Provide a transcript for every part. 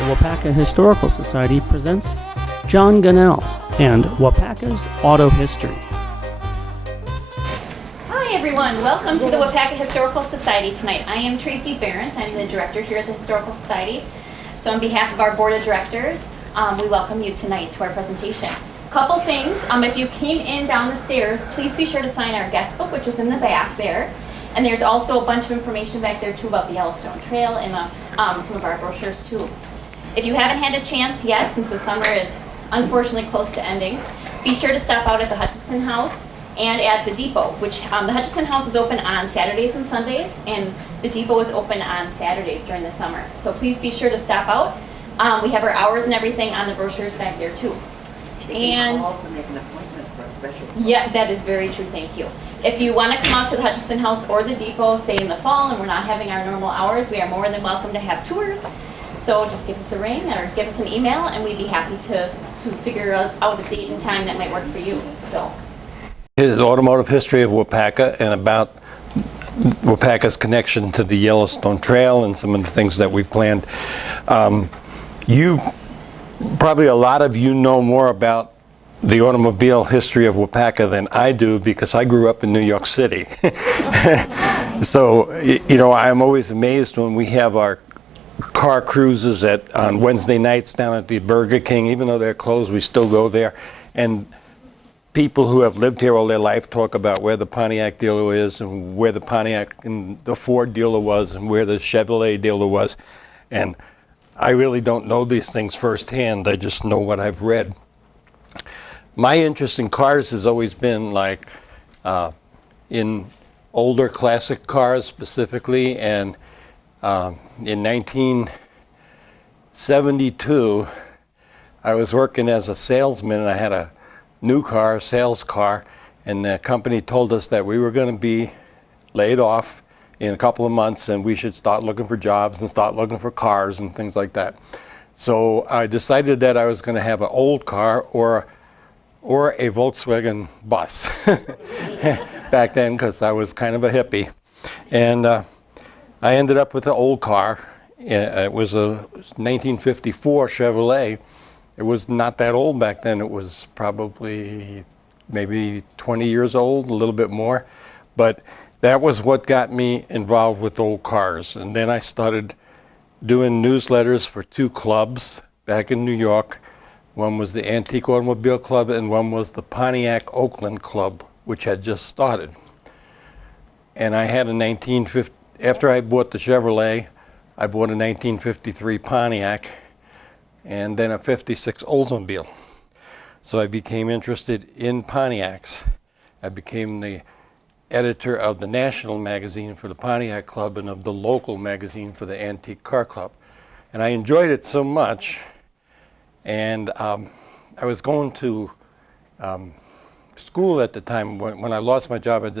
the Waupaca Historical Society presents John Gunnell and Waupaca's Auto History. Hi everyone, welcome to the Waupaca Historical Society tonight. I am Tracy Barrett. I'm the director here at the Historical Society. So on behalf of our board of directors, we welcome you tonight to our presentation. Couple things, if you came in down the stairs, please be sure to sign our guest book, which is in the back there. And there's also a bunch of information back there too about the Yellowstone Trail and some of our brochures too. If you haven't had a chance yet, since the summer is unfortunately close to ending, be sure to stop out at the Hutchinson House and at the depot, which the Hutchinson House is open on Saturdays and Sundays, and the depot is open on Saturdays during the summer. So please be sure to stop out. We have our hours and everything on the brochures back there too. And call to make an appointment for a special call. Yeah, that is very true, thank you. If you want to come out to the Hutchinson House or the depot, say in the fall, and we're not having our normal hours, we are more than welcome to have tours. So just give us a ring or give us an email, and we'd be happy to figure out a date and time that might work for you. So, His automotive history of Waupaca and about Waupaca's connection to the Yellowstone Trail and some of the things that we planned. Probably a lot of you know more about the automobile history of Waupaca than I do because I grew up in New York City. So, you know, I'm always amazed when we have our car cruises on Wednesday nights down at the Burger King. Even though they're closed, we still go there. And people who have lived here all their life talk about where the Pontiac dealer is and where the Pontiac and the Ford dealer was and where the Chevrolet dealer was. And I really don't know these things firsthand. I just know what I've read. My interest in cars has always been like in older classic cars specifically. And in 1972, I was working as a salesman, and I had a new car, a sales car, and the company told us that we were going to be laid off in a couple of months and we should start looking for jobs and start looking for cars and things like that. So I decided that I was going to have an old car or a Volkswagen bus back then, because I was kind of a hippie. And I ended up with an old car. It was a 1954 Chevrolet. It was not that old back then. It was probably maybe 20 years old, a little bit more. But that was what got me involved with old cars. And then I started doing newsletters for two clubs back in New York. One was the Antique Automobile Club and one was the Pontiac Oakland Club, which had just started. And I had after I bought the Chevrolet, I bought a 1953 Pontiac and then a 56 Oldsmobile. So I became interested in Pontiacs. I became the editor of the national magazine for the Pontiac Club and of the local magazine for the Antique Car Club. And I enjoyed it so much. And I was going to school at the time. When I lost my job, I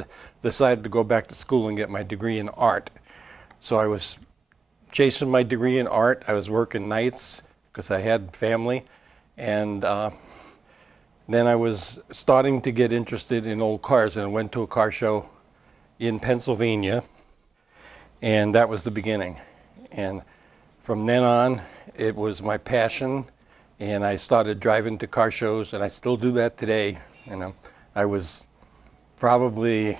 decided to go back to school and get my degree in art. So I was chasing my degree in art. I was working nights because I had family. And then I was starting to get interested in old cars, and I went to a car show in Pennsylvania, and that was the beginning. And from then on, it was my passion, and I started driving to car shows, and I still do that today. You know, I was probably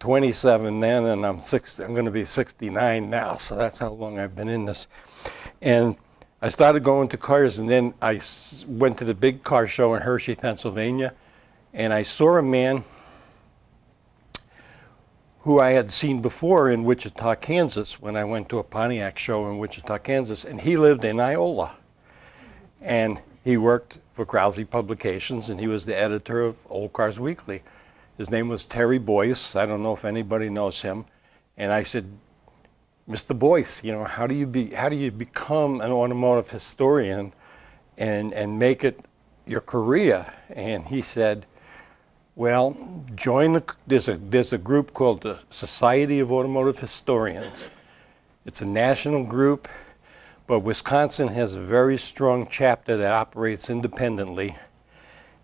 27 then, and I'm going to be 69 now, so that's how long I've been in this. And I started going to cars, and then I went to the big car show in Hershey, Pennsylvania, and I saw a man who I had seen before in Wichita, Kansas, when I went to a Pontiac show in Wichita, Kansas, and he lived in Iola. And he worked for Krause Publications, and he was the editor of Old Cars Weekly. His name was Terry Boyce. I don't know if anybody knows him. And I said, Mr. Boyce, you know, how do you become an automotive historian and make it your career? And he said, well, there's a group called the Society of Automotive Historians. It's a national group, but Wisconsin has a very strong chapter that operates independently.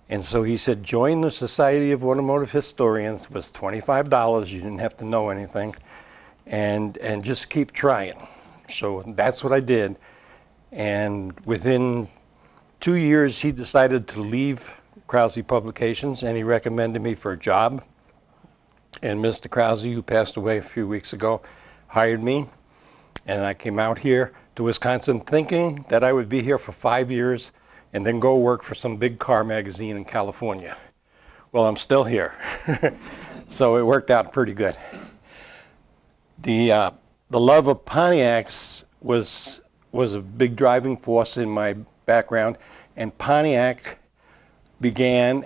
And so he said, join the Society of Automotive Historians. It was $25. You didn't have to know anything. And just keep trying. So that's what I did. And within 2 years, he decided to leave Krause Publications, and he recommended me for a job. And Mr. Krause, who passed away a few weeks ago, hired me. And I came out here to Wisconsin thinking that I would be here for 5 years and then go work for some big car magazine in California. Well, I'm still here. So it worked out pretty good. The love of Pontiacs was a big driving force in my background, and Pontiac began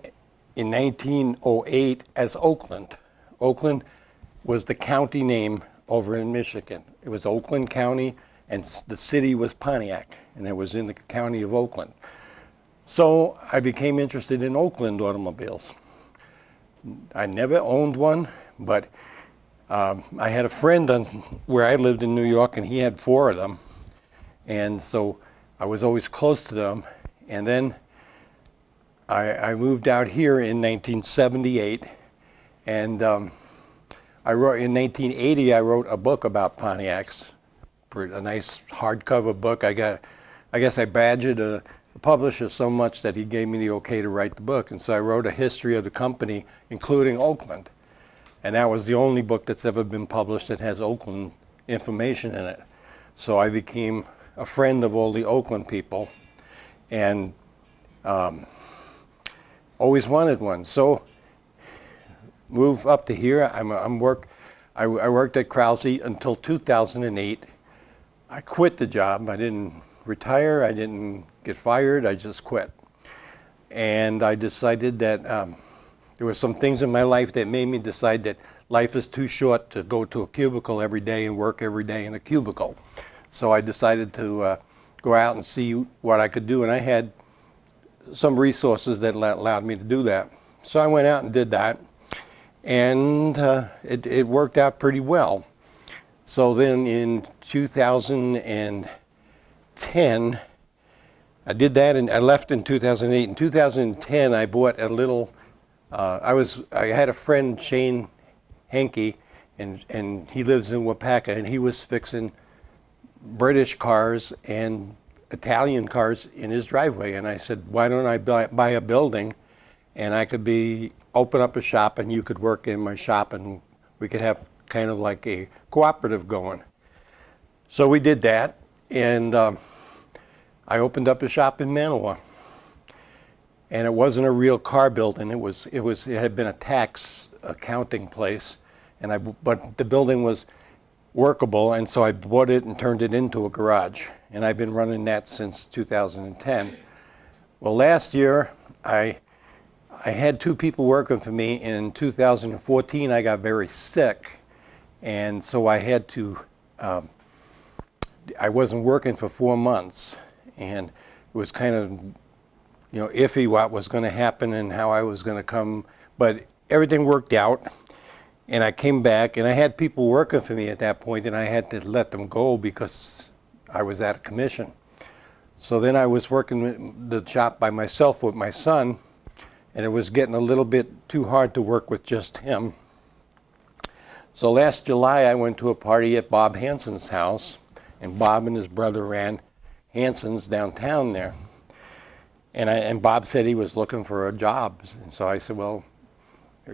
in 1908 as Oakland. Oakland was the county name over in Michigan. It was Oakland County, and the city was Pontiac, and it was in the county of Oakland. So I became interested in Oakland automobiles. I never owned one, but I had a friend where I lived in New York, and he had 4 of them. And so I was always close to them. And then I moved out here in 1978. And in 1980, I wrote a book about Pontiacs, a nice hardcover book. I guess I badgered the publisher so much that he gave me the okay to write the book. And so I wrote a history of the company, including Oakland. And that was the only book that's ever been published that has Oakland information in it. So I became a friend of all the Oakland people, and always wanted one. So move up to here. I worked at Krause until 2008. I quit the job. I didn't retire. I didn't get fired. I just quit. And I decided that there were some things in my life that made me decide that life is too short to go to a cubicle every day and work every day in a cubicle. So I decided to go out and see what I could do, and I had some resources that allowed me to do that. So I went out and did that, and it worked out pretty well. So then in 2010, I did that, and I left in 2008. In 2010, I bought a little, I had a friend, Shane Henke, and he lives in Waupaca, and he was fixing British cars and Italian cars in his driveway. And I said, why don't I buy a building, and I could open up a shop, and you could work in my shop, and we could have kind of like a cooperative going. So we did that, and I opened up a shop in Manawa. And it wasn't a real car building. It had been a tax accounting place, but the building was workable, and so I bought it and turned it into a garage. And I've been running that since 2010. Well, last year I had 2 people working for me. In 2014, I got very sick, and so I had to. I wasn't working for 4 months, and it was kind of, iffy what was going to happen and how I was going to come, but everything worked out. And I came back, and I had people working for me at that point, and I had to let them go because I was out of commission. So then I was working the shop by myself with my son, and it was getting a little bit too hard to work with just him. So last July, I went to a party at Bob Hansen's house, and Bob and his brother ran Hansen's downtown there. And Bob said he was looking for a job. And so I said, well,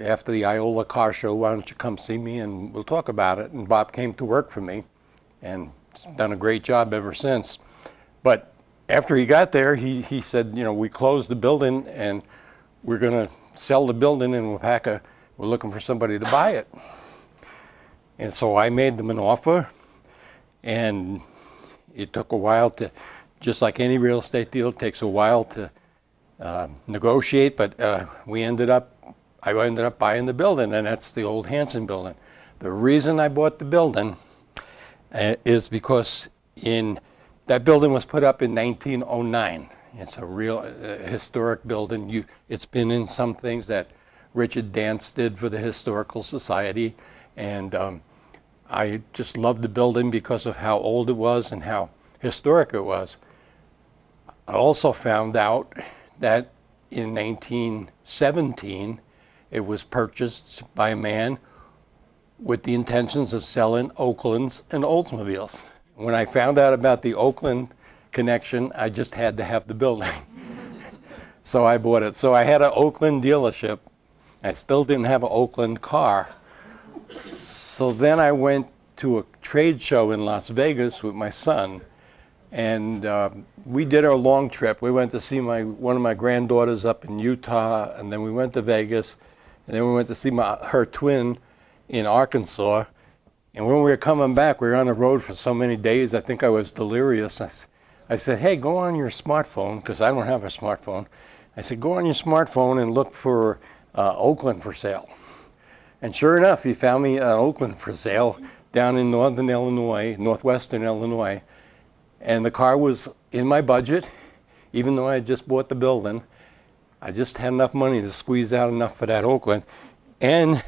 after the Iola car show, why don't you come see me and we'll talk about it. And Bob came to work for me and has done a great job ever since. But after he got there, he said, we closed the building and we're going to sell the building in Waupaca. We're looking for somebody to buy it. And so I made them an offer, and it took a while to, just like any real estate deal, it takes a while to negotiate, but I ended up buying the building, and that's the old Hansen building. The reason I bought the building is because that building was put up in 1909. It's a real historic building. It's been in some things that Richard Dance did for the Historical Society, and I just loved the building because of how old it was and how historic it was. I also found out that in 1917, it was purchased by a man with the intentions of selling Oaklands and Oldsmobiles. When I found out about the Oakland connection. I just had to have the building. So I bought it. So I had an Oakland dealership. I still didn't have an Oakland car. So then I went to a trade show in Las Vegas with my son, and we did our long trip. We went to see one of my granddaughters up in Utah, and then we went to Vegas, and then we went to see her twin in Arkansas. And when we were coming back, we were on the road for so many days, I think I was delirious. I said, hey, go on your smartphone, because I don't have a smartphone. I said, go on your smartphone and look for Oakland for sale. And sure enough, he found me an Oakland for sale down in northwestern Illinois. And the car was in my budget, even though I had just bought the building. I just had enough money to squeeze out enough for that Oakland. And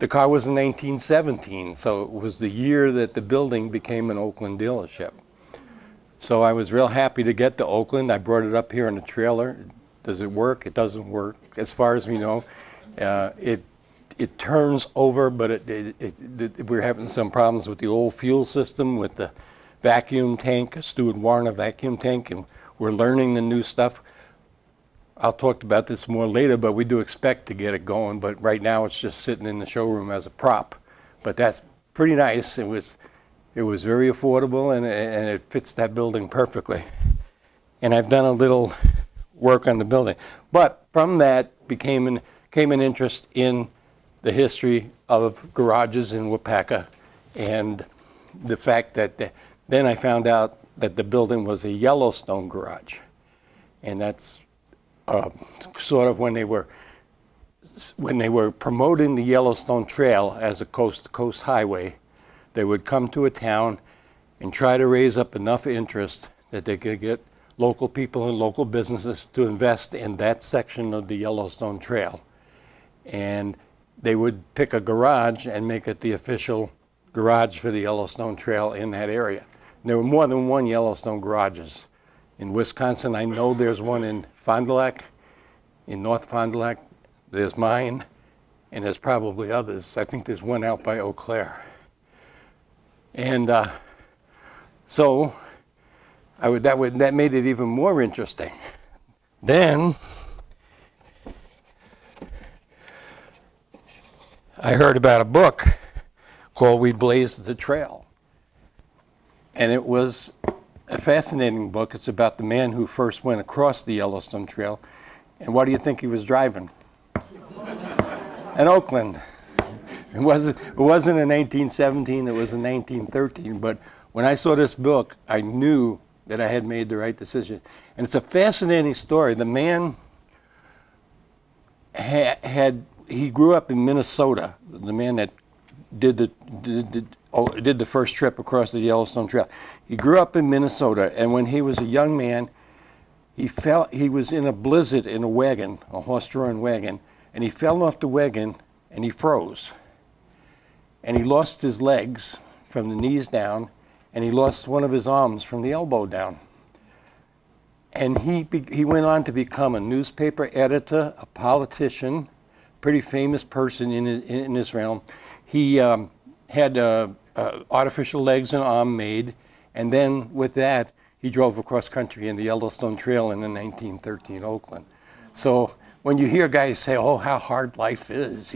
the car was in 1917, so it was the year that the building became an Oakland dealership. So I was real happy to get the Oakland. I brought it up here in a trailer. Does it work? It doesn't work, as far as we know. It turns over, but we're having some problems with the old fuel system, with the vacuum tank, Stuart Warner vacuum tank, and we're learning the new stuff. I'll talk about this more later, but we do expect to get it going. But right now, it's just sitting in the showroom as a prop. But that's pretty nice. It was very affordable, and it fits that building perfectly. And I've done a little work on the building. But from that came an interest in the history of garages in Waupaca, and the fact that then I found out that the building was a Yellowstone garage, and that's sort of when they were promoting the Yellowstone Trail as a coast-to-coast highway. They would come to a town and try to raise up enough interest that they could get local people and local businesses to invest in that section of the Yellowstone Trail. And they would pick a garage and make it the official garage for the Yellowstone Trail in that area. And there were more than one Yellowstone garages. In Wisconsin, I know there's one in Fond du Lac. In North Fond du Lac, there's mine, and there's probably others. I think there's one out by Eau Claire. And so that made it even more interesting. Then I heard about a book called We Blazed the Trail. And it was a fascinating book. It's about the man who first went across the Yellowstone Trail. And what do you think he was driving? An Oakland. It wasn't in 1917, it was in 1913. But when I saw this book, I knew that I had made the right decision. And it's a fascinating story. The man he grew up in Minnesota, the man that did the first trip across the Yellowstone Trail. He grew up in Minnesota, and when he was a young man, he was in a blizzard in a wagon, a horse-drawn wagon, and he fell off the wagon and he froze. And he lost his legs from the knees down, and he lost one of his arms from the elbow down. And he went on to become a newspaper editor, a politician, pretty famous person in his realm. He had artificial legs and arm made, and then with that, he drove across country in the Yellowstone Trail in the 1913 Oakland. So when you hear guys say, oh, how hard life is,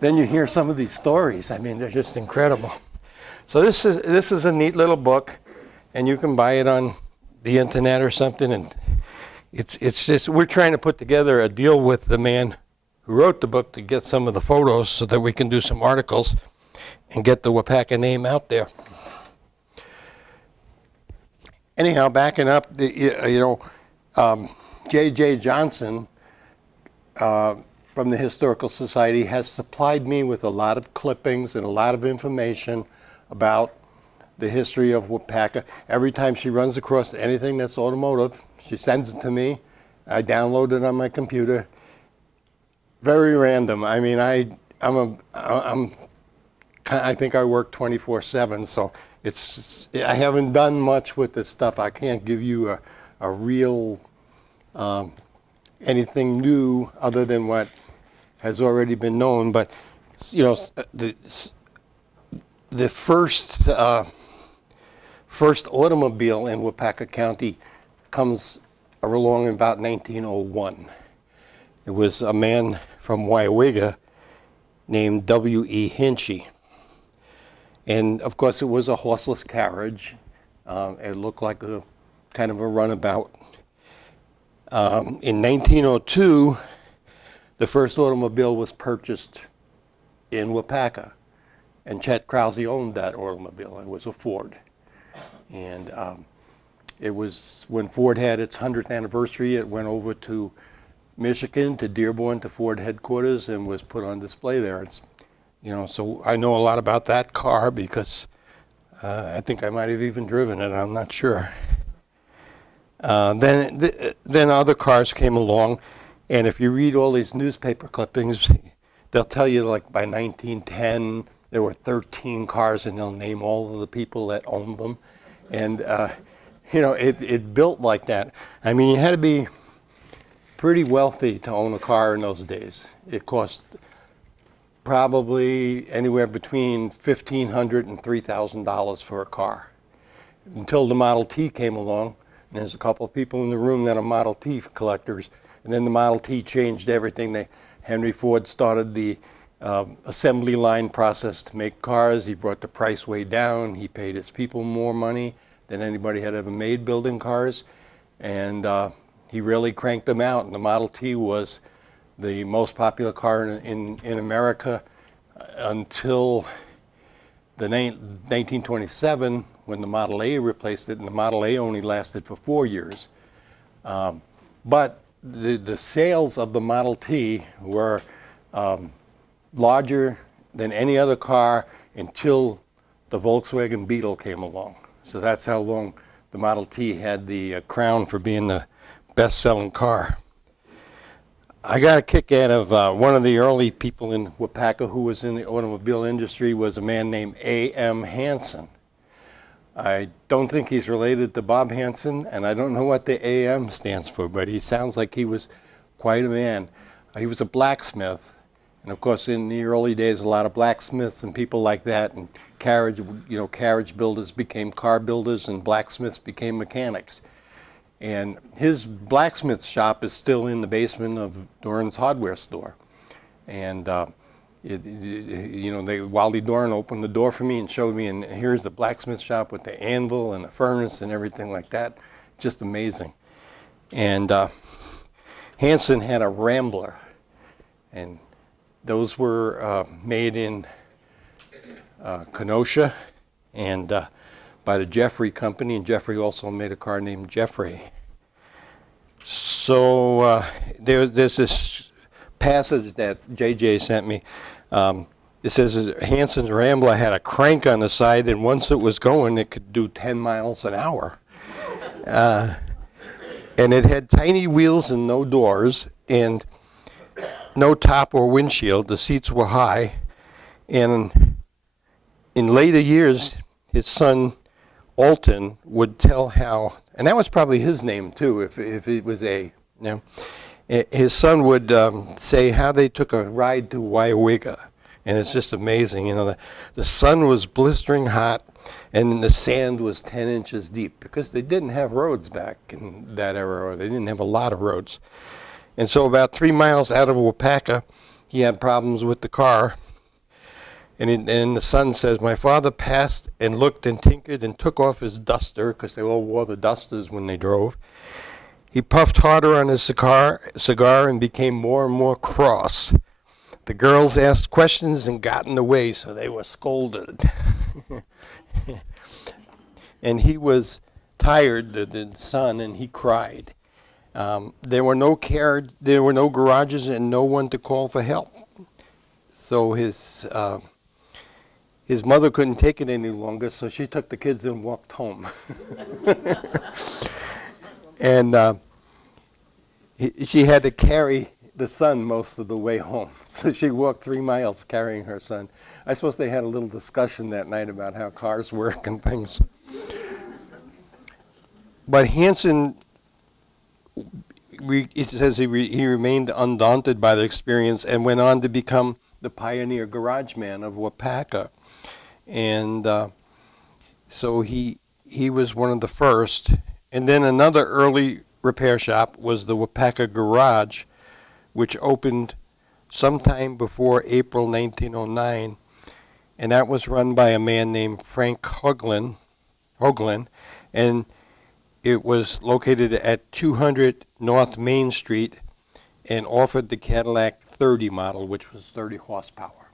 then you hear some of these stories. I mean, they're just incredible. So this is a neat little book, and you can buy it on the internet or something. And it's just, we're trying to put together a deal with the man who wrote the book to get some of the photos so that we can do some articles and get the Waupaca name out there. Anyhow, backing up, J.J. Johnson from the Historical Society has supplied me with a lot of clippings and a lot of information about the history of Waupaca. Every time she runs across anything that's automotive, she sends it to me. I download it on my computer. Very random. I mean, I think I work 24/7, so I haven't done much with this stuff. I can't give you a real anything new other than what has already been known. But the first first automobile in Waupaca County comes along in about 1901. It was a man from Waupaca named W.E. Hinchy. And of course it was a horseless carriage. It looked like a kind of a runabout. In 1902, the first automobile was purchased in Waupaca, and Chet Krause owned that automobile. It was a Ford. And it was when Ford had its 100th anniversary, it went over to Michigan, to Dearborn, to Ford headquarters, and was put on display there. It's, you know, so I know a lot about that car because I think I might have even driven it. I'm not sure. Then other cars came along, and if you read all these newspaper clippings, they'll tell you like by 1910 there were 13 cars, and they'll name all of the people that owned them. And you know, it built like that. I mean, you had to be pretty wealthy to own a car in those days. It cost probably anywhere between $1,500 and $3,000 for a car. Until the Model T came along, and there's a couple of people in the room that are Model T collectors, and then the Model T changed everything. Henry Ford started the assembly line process to make cars. He brought the price way down. He paid his people more money than anybody had ever made building cars, and he really cranked them out. And the Model T was the most popular car in America until the 1927, when the Model A replaced it, and the Model A only lasted for 4 years. But the sales of the Model T were larger than any other car until the Volkswagen Beetle came along. So that's how long the Model T had the crown for being the best-selling car. I got a kick out of one of the early people in Waupaca who was in the automobile industry was a man named A.M. Hansen. I don't think he's related to Bob Hansen, and I don't know what the A.M. stands for, but he sounds like he was quite a man. He was a blacksmith, and of course in the early days a lot of blacksmiths and people like that and carriage builders became car builders, and blacksmiths became mechanics. And his blacksmith shop is still in the basement of Doran's hardware store. And Wally Doran opened the door for me and showed me, and here's the blacksmith shop with the anvil and the furnace and everything like that. Just amazing. And Hansen had a Rambler, and those were made in Kenosha and by the Jeffrey Company, and Jeffrey also made a car named Jeffrey. So there's this passage that JJ sent me. It says Hansen's Rambler had a crank on the side, and once it was going, it could do 10 miles an hour. And it had tiny wheels and no doors, and no top or windshield. The seats were high. And in later years, his son Alton would tell how, and that was probably his name too, if it was his son would say how they took a ride to Waupaca, and it's just amazing. You know, the sun was blistering hot, and the sand was 10 inches deep because they didn't have roads back in that era, or they didn't have a lot of roads. And so about 3 miles out of Waupaca, he had problems with the car. And the son says, my father passed and looked and tinkered and took off his duster, because they all wore the dusters when they drove. He puffed harder on his cigar and became more and more cross. The girls asked questions and got in the way, so they were scolded. And he was tired, the son, and he cried. There were no garages and no one to call for help. So his mother couldn't take it any longer, so she took the kids and walked home. And she had to carry the son most of the way home. So she walked 3 miles carrying her son. I suppose they had a little discussion that night about how cars work and things. But Hansen, it says he remained undaunted by the experience and went on to become the pioneer garage man of Waupaca. And so he he was one of the first. And then another early repair shop was the Waupaca Garage, which opened sometime before April 1909. And that was run by a man named Frank Hoagland, and it was located at 200 North Main Street and offered the Cadillac 30 model, which was 30 horsepower.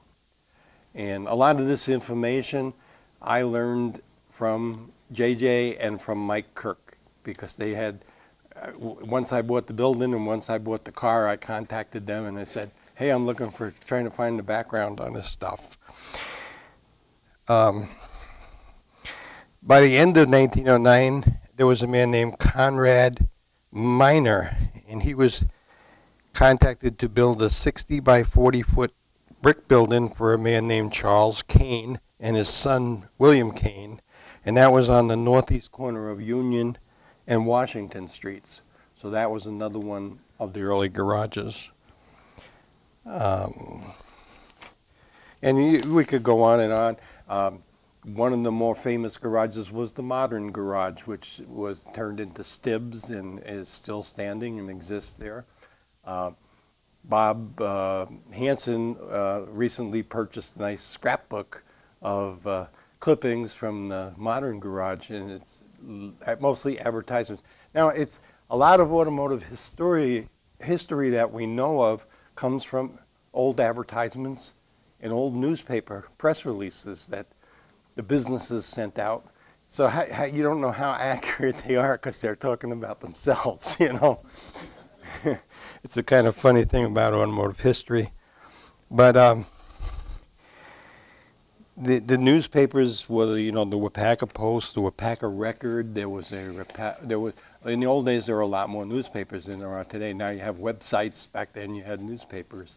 And a lot of this information I learned from JJ and from Mike Kirk, because they had, once I bought the building and once I bought the car, I contacted them and I said, hey, I'm looking for, trying to find the background on this stuff. By the end of 1909, there was a man named Conrad Miner, and he was contacted to build a 60 by 40 foot brick building for a man named Charles Kane and his son William Kane, and that was on the northeast corner of Union and Washington Streets. So that was another one of the early garages. And we could go on and on. One of the more famous garages was the modern garage, which was turned into Stibbs and is still standing and exists there. Bob Hansen recently purchased a nice scrapbook of clippings from the modern garage, and it's mostly advertisements. Now, it's a lot of automotive history that we know of comes from old advertisements and old newspaper press releases that the businesses sent out. So you don't know how accurate they are because they're talking about themselves, you know. It's a kind of funny thing about automotive history. But the newspapers were, you know, the Waupaca Post, the Waupaca Record. There was in the old days there were a lot more newspapers than there are today. Now you have websites. Back then you had newspapers,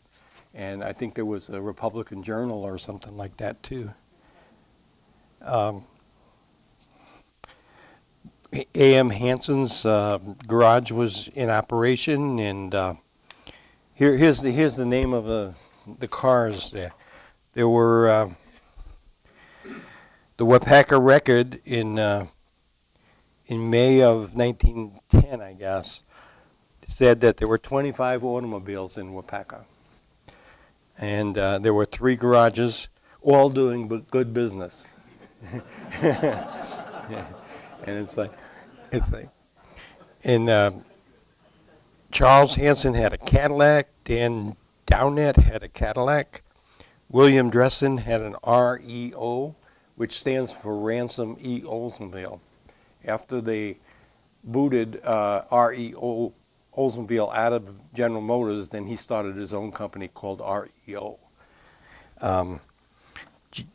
and I think there was a Republican Journal or something like that too. A.M. Hansen's garage was in operation, and here's the name of the cars there. There were the Waupaca Record in May of 1910, I guess, said that there were 25 automobiles in Waupaca, and there were 3 garages, all doing good business. Yeah. And it's like, and Charles Hansen had a Cadillac, Dan Downett had a Cadillac, William Dressen had an REO, which stands for Ransom E. Oldsmobile. After they booted REO Oldsmobile out of General Motors, then he started his own company called REO.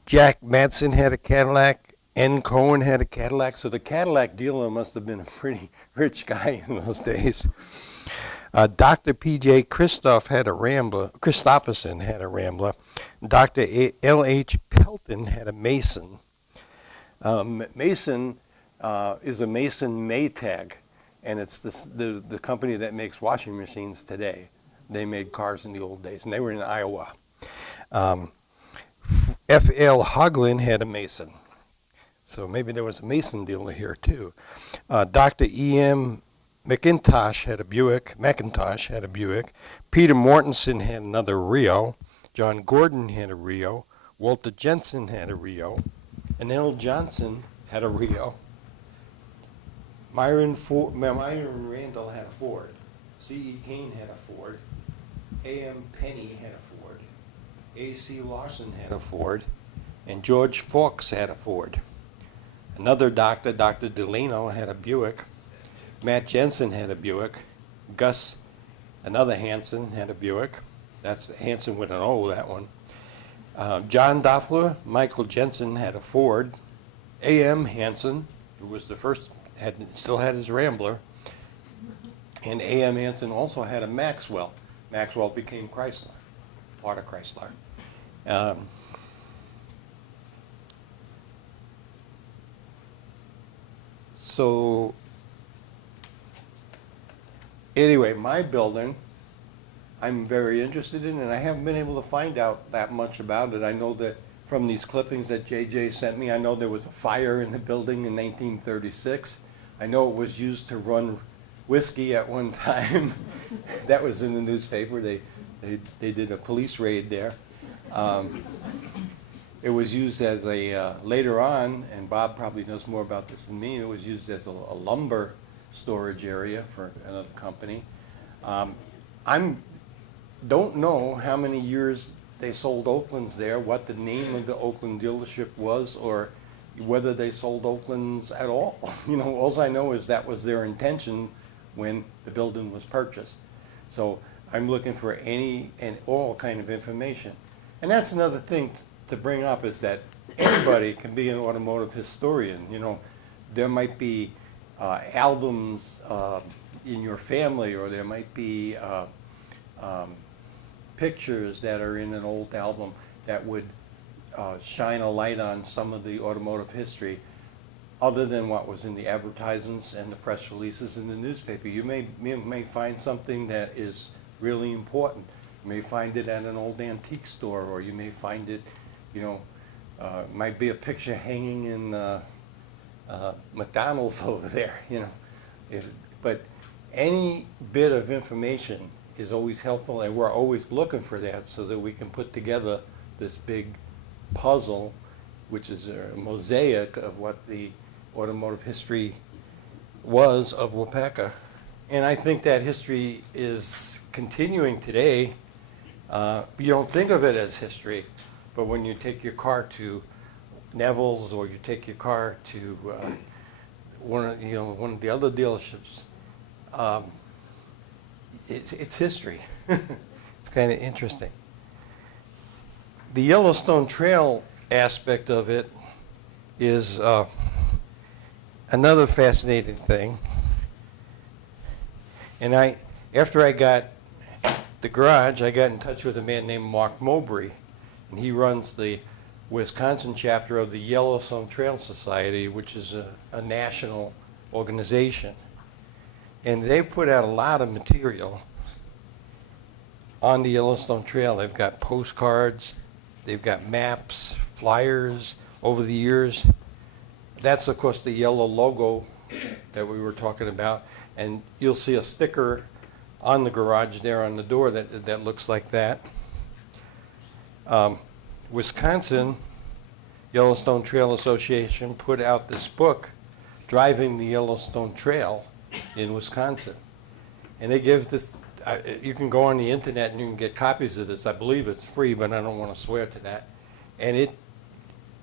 Jack Madsen had a Cadillac. N. Cohen had a Cadillac, so the Cadillac dealer must have been a pretty rich guy in those days. Dr. P.J. Christopherson had a Rambler. Dr. L.H. Pelton had a Mason. Mason is a Mason Maytag, and it's the company that makes washing machines today. They made cars in the old days, and they were in Iowa. F.L. Hoagland had a Mason. So maybe there was a Mason dealer here too. Dr. E.M. McIntosh had a Buick. Peter Mortensen had another Rio. John Gordon had a Rio. Walter Jensen had a Rio. And L. Johnson had a Rio. Myron Randall had a Ford. C.E. Kane had a Ford. A.M. Penny had a Ford. A.C. Larson had a Ford. And George Fawkes had a Ford. Another doctor, Dr. Delano, had a Buick. Matt Jensen had a Buick. Gus, another Hansen, had a Buick. That's Hansen with an O, that one. John Doffler, Michael Jensen had a Ford. A.M. Hansen, who was the first, still had his Rambler. And A.M. Hansen also had a Maxwell. Maxwell became Chrysler, part of Chrysler. So anyway, my building I'm very interested in, and I haven't been able to find out that much about it. I know that from these clippings that JJ sent me. I know there was a fire in the building in 1936. I know it was used to run whiskey at one time. That was in the newspaper. They did a police raid there. It was used as a, later on, and Bob probably knows more about this than me, it was used as a lumber storage area for another company. Don't know how many years they sold Oaklands there, what the name of the Oakland dealership was, or whether they sold Oaklands at all. You know, all I know is that was their intention when the building was purchased. So I'm looking for any and all kind of information. And that's another thing to bring up, is that anybody can be an automotive historian. You know, there might be albums in your family, or there might be pictures that are in an old album that would shine a light on some of the automotive history other than what was in the advertisements and the press releases in the newspaper. You may find something that is really important. You may find it at an old antique store, or you may find it, you know, might be a picture hanging in McDonald's over there, you know. But any bit of information is always helpful, and we're always looking for that so that we can put together this big puzzle, which is a mosaic of what the automotive history was of Waupaca. And I think that history is continuing today. You don't think of it as history, but when you take your car to Neville's, or you take your car to one of the other dealerships, it's history. It's kind of interesting. The Yellowstone Trail aspect of it is another fascinating thing. And after I got the garage, I got in touch with a man named Mark Mowbray, and he runs the Wisconsin chapter of the Yellowstone Trail Society, which is a national organization. And they put out a lot of material on the Yellowstone Trail. They've got postcards, they've got maps, flyers over the years. That's, of course, the yellow logo that we were talking about. And you'll see a sticker on the garage there on the door that looks like that. Wisconsin Yellowstone Trail Association put out this book, Driving the Yellowstone Trail in Wisconsin. And they give this, you can go on the internet and you can get copies of this. I believe it's free, but I don't want to swear to that. And it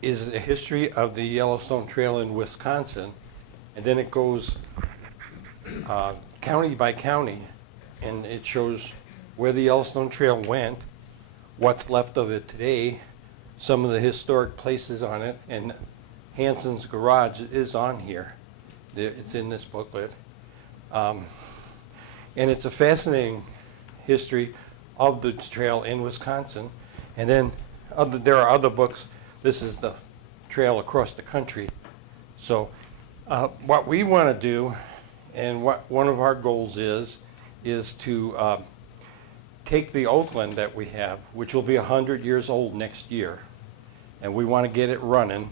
is a history of the Yellowstone Trail in Wisconsin. And then it goes county by county, and it shows where the Yellowstone Trail went, what's left of it today, some of the historic places on it, and Hansen's garage is on here. It's in this booklet. And it's a fascinating history of the trail in Wisconsin. And then there are other books. This is the trail across the country. So what we want to do, and what one of our goals is to take the Oakland that we have, which will be 100 years old next year, and we want to get it running,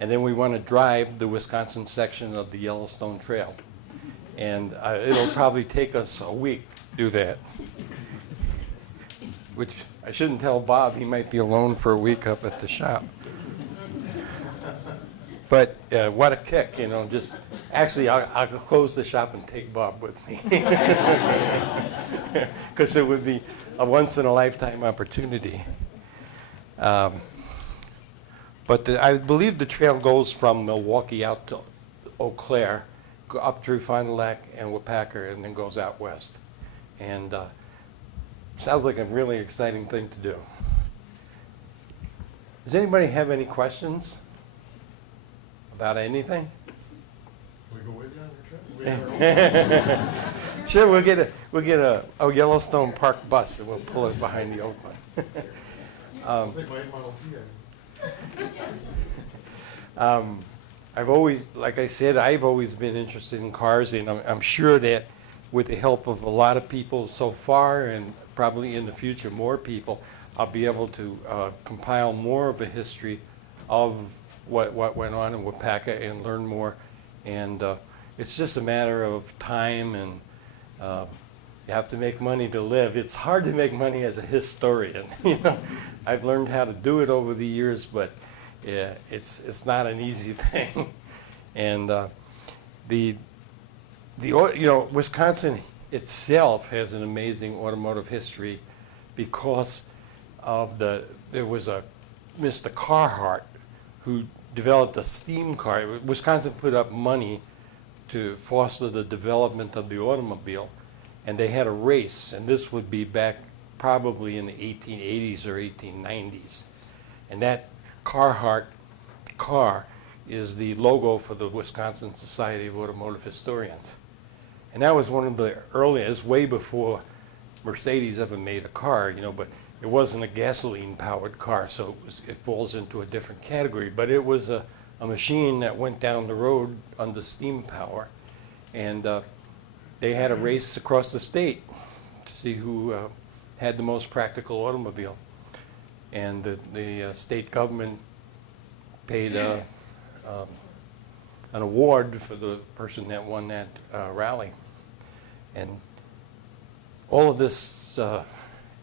and then we want to drive the Wisconsin section of the Yellowstone Trail. And it'll probably take us a week to do that, which I shouldn't tell Bob. He might be alone for a week up at the shop. But what a kick, you know, just, actually, I'll close the shop and take Bob with me. Because it would be a once-in-a-lifetime opportunity. But I believe the trail goes from Milwaukee out to Eau Claire, up through Fond du Lac and Waupaca, and then goes out west. And sounds like a really exciting thing to do. Does anybody have any questions about anything? We go with you on your trip? Sure, we'll get a Yellowstone Park bus, and we'll pull it behind the Oakland. I think my Model T. I've always, like I said, I've always been interested in cars, and I'm sure that with the help of a lot of people so far, and probably in the future more people, I'll be able to compile more of a history of what went on in Waupaca and learn more. And it's just a matter of time, and you have to make money to live. It's hard to make money as a historian. You know, I've learned how to do it over the years, but yeah, it's not an easy thing. And Wisconsin itself has an amazing automotive history because of there was a Mr. Carhart who developed a steam car. Wisconsin put up money to foster the development of the automobile, and they had a race, and this would be back probably in the 1880s or 1890s. And that Carhart car is the logo for the Wisconsin Society of Automotive Historians. And that was one of the earliest, way before Mercedes ever made a car, you know, but it wasn't a gasoline-powered car, so it falls into a different category. But it was a machine that went down the road under steam power, and they had a race across the state to see who had the most practical automobile. And the state government paid an award for the person that won that rally. And all of this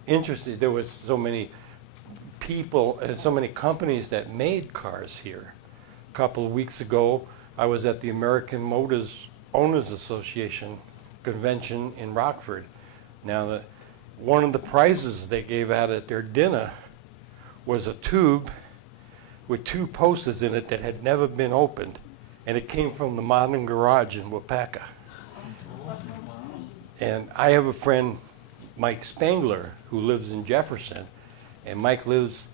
interesting. There was so many people and so many companies that made cars here. A couple of weeks ago, I was at the American Motors Owners Association convention in Rockford. Now, one of the prizes they gave out at their dinner was a tube with 2 posters in it that had never been opened, and it came from the Modern Garage in Waupaca. And I have a friend, Mike Spangler, who lives in Jefferson, and Mike lives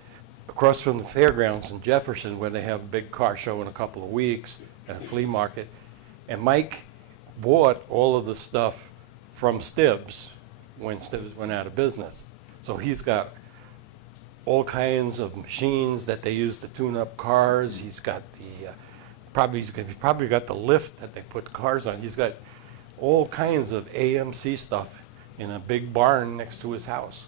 across from the fairgrounds in Jefferson, where they have a big car show in a couple of weeks and a flea market. And Mike bought all of the stuff from Stibbs when Stibbs went out of business. So he's got all kinds of machines that they use to tune up cars. He's got the he's probably got the lift that they put cars on. He's got all kinds of AMC stuff in a big barn next to his house.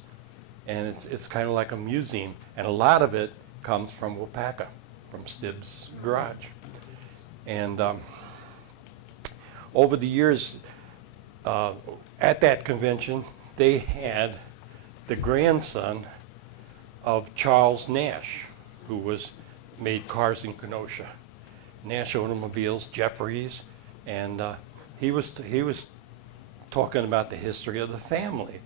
And it's kind of like a museum. And a lot of it comes from Waupaca, from Stibbs' garage. And over the years, at that convention, they had the grandson of Charles Nash, who made cars in Kenosha. Nash Automobiles, Jeffries, and he was talking about the history of the family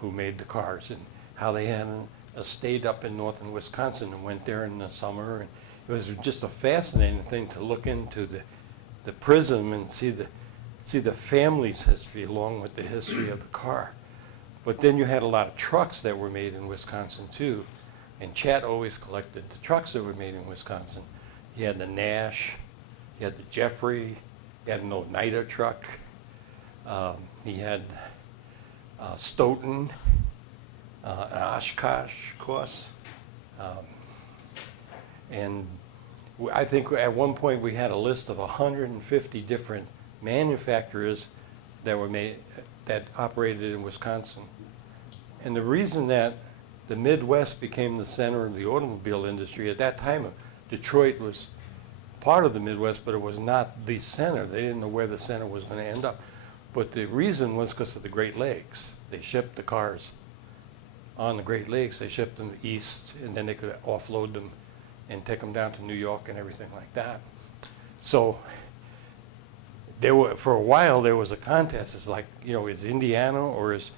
who made the cars and how they had an estate up in northern Wisconsin and went there in the summer. And it was just a fascinating thing to look into the prism and see the family's history along with the history of the car. But then you had a lot of trucks that were made in Wisconsin too. And Chet always collected the trucks that were made in Wisconsin. He had the Nash, he had the Jeffrey, he had an Oneida truck, he had Stoughton, an Oshkosh, of course. And I think at one point we had a list of 150 different manufacturers that operated in Wisconsin. And the reason that the Midwest became the center of the automobile industry, at that time, Detroit was part of the Midwest, but it was not the center. They didn't know where the center was going to end up. But the reason was because of the Great Lakes. They shipped the cars on the Great Lakes. They shipped them east, and then they could offload them and take them down to New York and everything like that. So for a while, there was a contest. It's like, is Indiana or is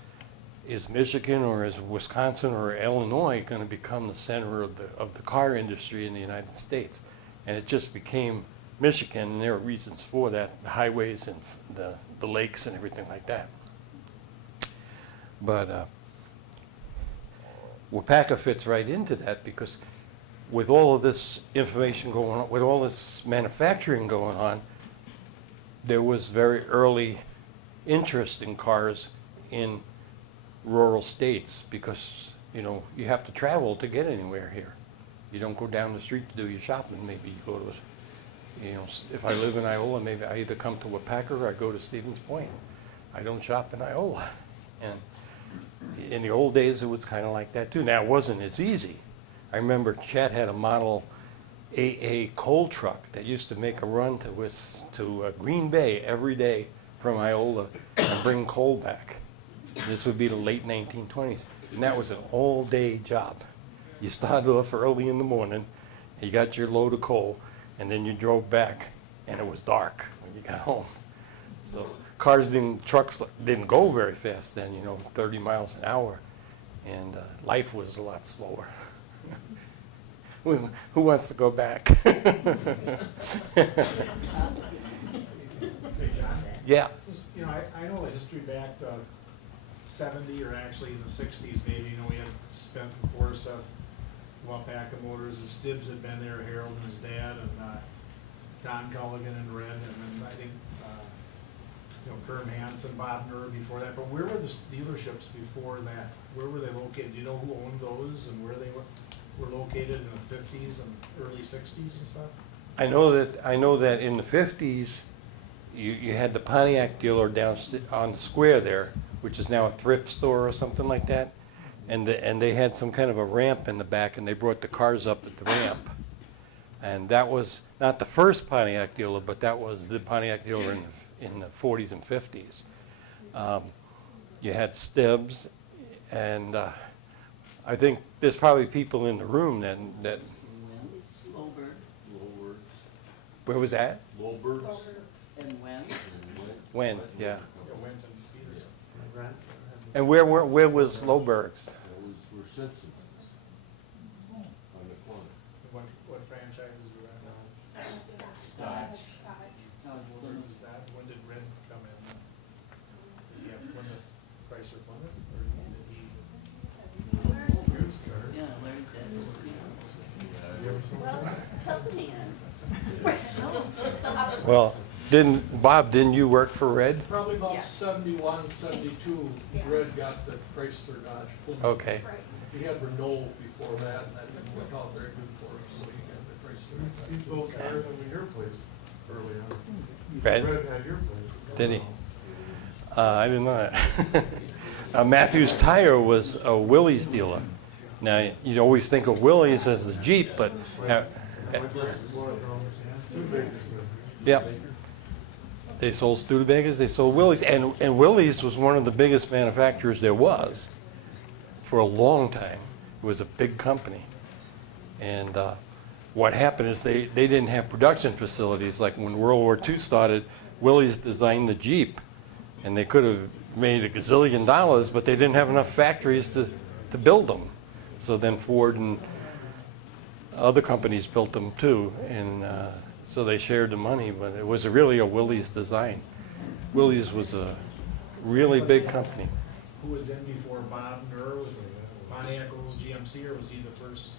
Michigan or is Wisconsin or Illinois going to become the center of the car industry in the United States? And it just became Michigan, and there are reasons for that, the highways and the lakes and everything like that. But Waupaca fits right into that, because with all of this information going on, with all this manufacturing going on, there was very early interest in cars in rural states, because you have to travel to get anywhere here. You don't go down the street to do your shopping. Maybe you go to, if I live in Iola, maybe I either come to Waupaca or I go to Stevens Point. I don't shop in Iola. And in the old days, it was kind of like that too. Now, it wasn't as easy. I remember Chet had a Model AA coal truck that used to make a run to Green Bay every day from Iola and bring coal back. This would be the late 1920s. And that was an all-day job. You started off early in the morning, you got your load of coal, and then you drove back, and it was dark when you got home. So trucks didn't go very fast then, 30 miles an hour, and life was a lot slower. Who wants to go back? Yeah. Just, I know the history back to 70 or actually in the 60s maybe, we had spent before Seth Waupaca Motors, the Stibbs had been there, Harold and his dad, and Don Culligan and Red, and then I think Kerm Hansen, Bob Nur before that. But where were the dealerships before that? Where were they located? Do you know who owned those and where they were located in the 50s and early 60s and stuff? I know that in the 50s, you had the Pontiac dealer down on the square there, which is now a thrift store or something like that, and they had some kind of a ramp in the back, and they brought the cars up at the ramp, and that was not the first Pontiac dealer, but that was the Pontiac dealer in the 40s and 50s. You had Stibbs, and I think there's probably people in the room that where was that? Lowbergs. And When, yeah. Went and Peterson. And where was Lowbergs? We're Simpsons. On the corner. What franchises were that? Dodge. When did Red come in? Did he have Plymouth, Chrysler Plymouth, or did he? Well, tell the man. Well, didn't you work for Red? Probably about Yeah. 71, 72, Red got the Chrysler Dodge Plymouth. Okay. He had Renault before that, and that didn't work out very good for him, so he got the Chrysler. He sold cars in your place early on. Red? Red had your place. Did he? I didn't know that. Matthews Tire was a Willys dealer. Now, you'd always think of Willys as the Jeep, but yeah. They sold Studebakers, they sold Willys, and Willys was one of the biggest manufacturers there was for a long time. It was a big company. And what happened is they didn't have production facilities. Like when World War II started, Willys designed the Jeep, and they could have made a gazillion dollars, but they didn't have enough factories to build them. So then Ford and other companies built them too, and so they shared the money, but it was really a Willys design. Willys was a really big company. Who was in before Bob Nur? Was Pontiac Olds GMC, or was he the first?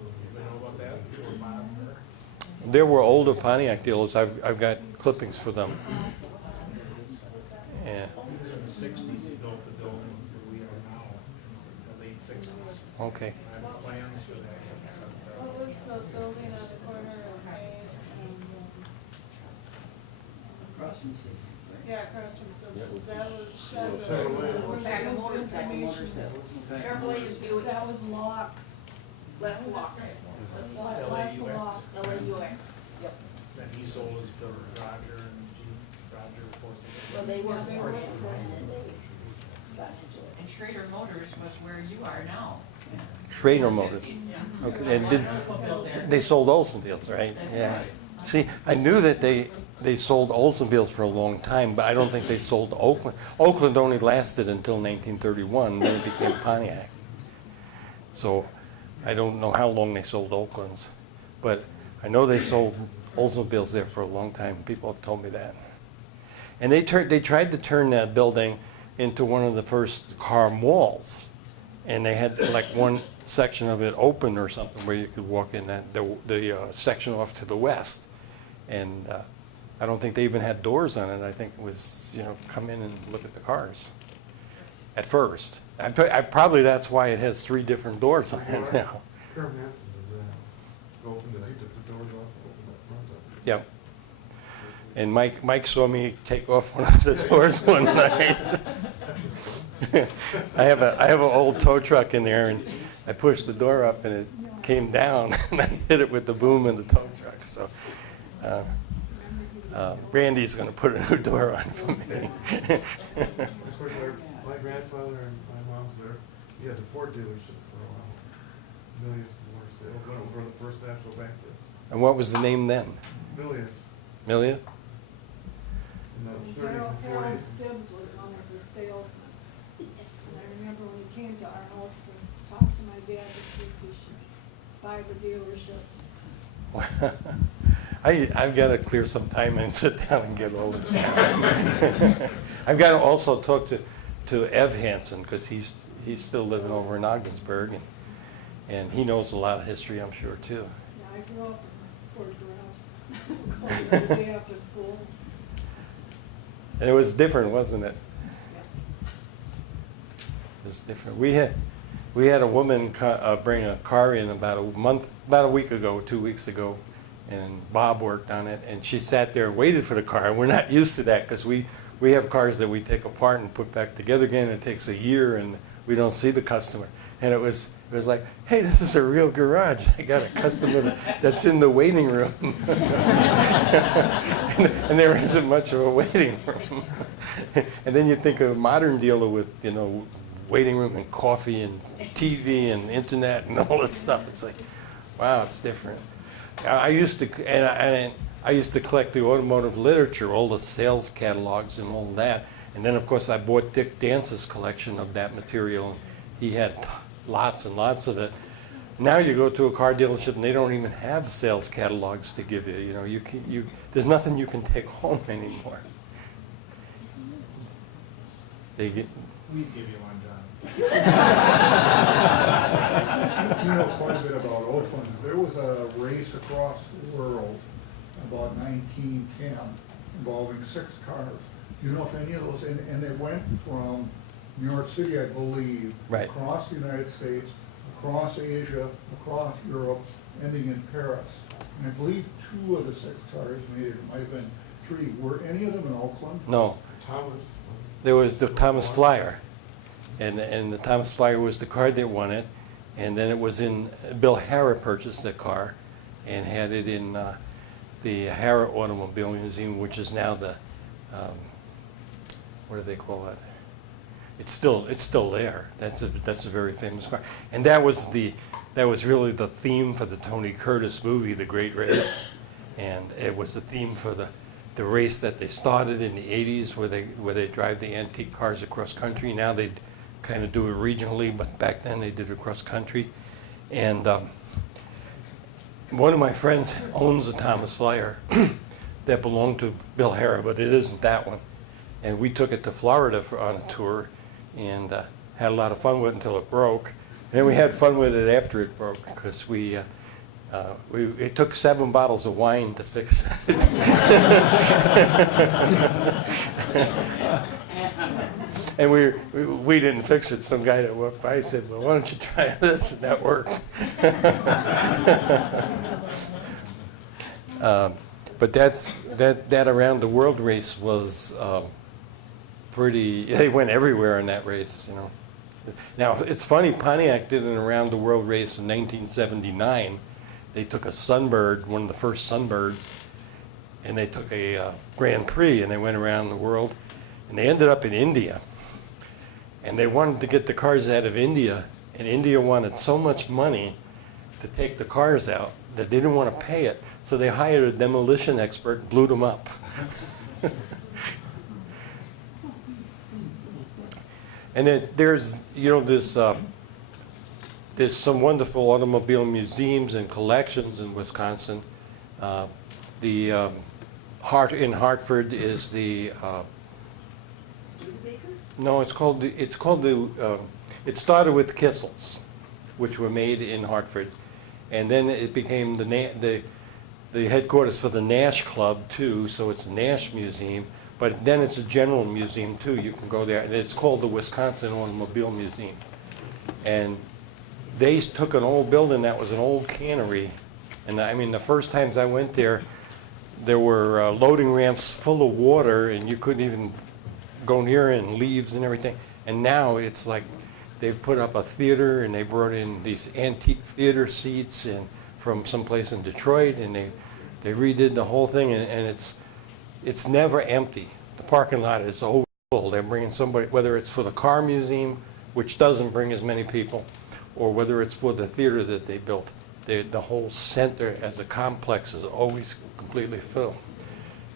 You know about that, before Bob Nur? There were older Pontiac dealers. I've got clippings for them. Yeah. In the 60s, he built the building where we are now, in the late 60s. Okay. I have plans for that. What was the building on the corner of Main and, yeah, across from Simpsons, that was Waupaca Motors. Chevrolet and Buick. That was locks. Les Walker. Locks. LAUX. Yep. Then he sold it to Roger and Roger reports. Well, they were before him, and then they got into it. And Schrader Motors was where you are now. Schrader Motors. Okay. And they sold Oldsmobiles, right? That's Yeah. right. See, I knew that they sold Oldsmobiles for a long time, but I don't think they sold Oakland. Oakland only lasted until 1931, then it became Pontiac. So I don't know how long they sold Oaklands, but I know they sold Oldsmobiles there for a long time. People have told me that. And they tried to turn that building into one of the first car malls, and they had like one section of it open or something where you could walk in that the section off to the west. And I don't think they even had doors on it. I think it was, come in and look at the cars at first. Probably that's why it has 3 different doors on it now. Kerm Hansen did that. Opened it, he took the doors off, opened up front of it. Yep. And Mike saw me take off one of the doors one night. I have an old tow truck in there, and I pushed the door up, and it came down, and I hit it with the boom in the tow truck. So Randy's going to put a new door on for me. Of course, my grandfather and my mom's there. He had the Ford dealership for a while. Millions more sales. Went over the First National Bank list. And what was the name then? Millions Million? in the 30s and Harold 40s. Stibbs was one of the salesmen. And I remember when he came to our house to talk to my dad to see if we should buy the dealership. I've got to clear some time and sit down and get all this stuff. I've got to also talk to Ev Hansen, because he's still living over in Ogdensburg, and he knows a lot of history, I'm sure, too. Yeah, I grew up in Fort Doral. The day after school. And it was different, wasn't it? Yes. It was different. We had a woman bring a car in about a week ago, 2 weeks ago, and Bob worked on it, and she sat there and waited for the car. And we're not used to that, because we have cars that we take apart and put back together again. It takes a year, and we don't see the customer. And it was like, hey, this is a real garage. I got a customer that's in the waiting room. and there isn't much of a waiting room. And then you think of a modern dealer with, waiting room and coffee and TV and internet and all this stuff. It's like, wow, it's different. I used to collect the automotive literature, all the sales catalogs and all that. And then, of course, I bought Dick Dance's collection of that material. He had lots and lots of it. Now you go to a car dealership and they don't even have sales catalogs to give you. There's nothing you can take home anymore. We'd give you one, John. You know quite a bit about Oakland. There was a race across the world about 1910 involving 6 cars. Do you know if any of those, and they went from New York City, I believe, Right. across the United States, across Asia, across Europe, ending in Paris. And I believe 2 of the 6 cars made it. It might have been 3. Were any of them in Oakland? No. Thomas. There was the Thomas Flyer, and the Thomas Flyer was the car that won it, and then it was in, Bill Harrah purchased the car and had it in the Harrah Automobile Museum, which is now the, what do they call it? It's still there. That's a very famous car, and that was really the theme for the Tony Curtis movie, The Great Race, and it was the theme for the race that they started in the 80s, where they drive the antique cars across country. Now they kind of do it regionally, but back then they did it across country. And one of my friends owns a Thomas Flyer that belonged to Bill Harrah, but it isn't that one. And we took it to Florida on a tour and had a lot of fun with it until it broke. And then we had fun with it after it broke, because it took 7 bottles of wine to fix it. And we didn't fix it. Some guy that walked by said, well, why don't you try this? And that worked. But that around the world race was pretty, they went everywhere in that race, Now, it's funny, Pontiac did an around the world race in 1979. They took a Sunbird, one of the first Sunbirds, and they took a Grand Prix, and they went around the world, and they ended up in India. And they wanted to get the cars out of India, and India wanted so much money to take the cars out that they didn't want to pay it, so they hired a demolition expert and blew them up. And there's some wonderful automobile museums and collections in Wisconsin. In Hartford is the no, it started with Kissels, which were made in Hartford, and then it became the headquarters for the Nash Club too. So it's a Nash Museum. But then it's a general museum too. You can go there, and it's called the Wisconsin Automobile Museum. And they took an old building that was an old cannery, and I mean, the first times I went there, there were loading ramps full of water, and you couldn't even go near it, and leaves and everything. And now it's like they've put up a theater, and they brought in these antique theater seats from someplace in Detroit, and they redid the whole thing, and it's never empty. The parking lot is always full. They're bringing somebody, whether it's for the car museum, which doesn't bring as many people, or whether it's for the theater that they built. The whole center as a complex is always completely filled.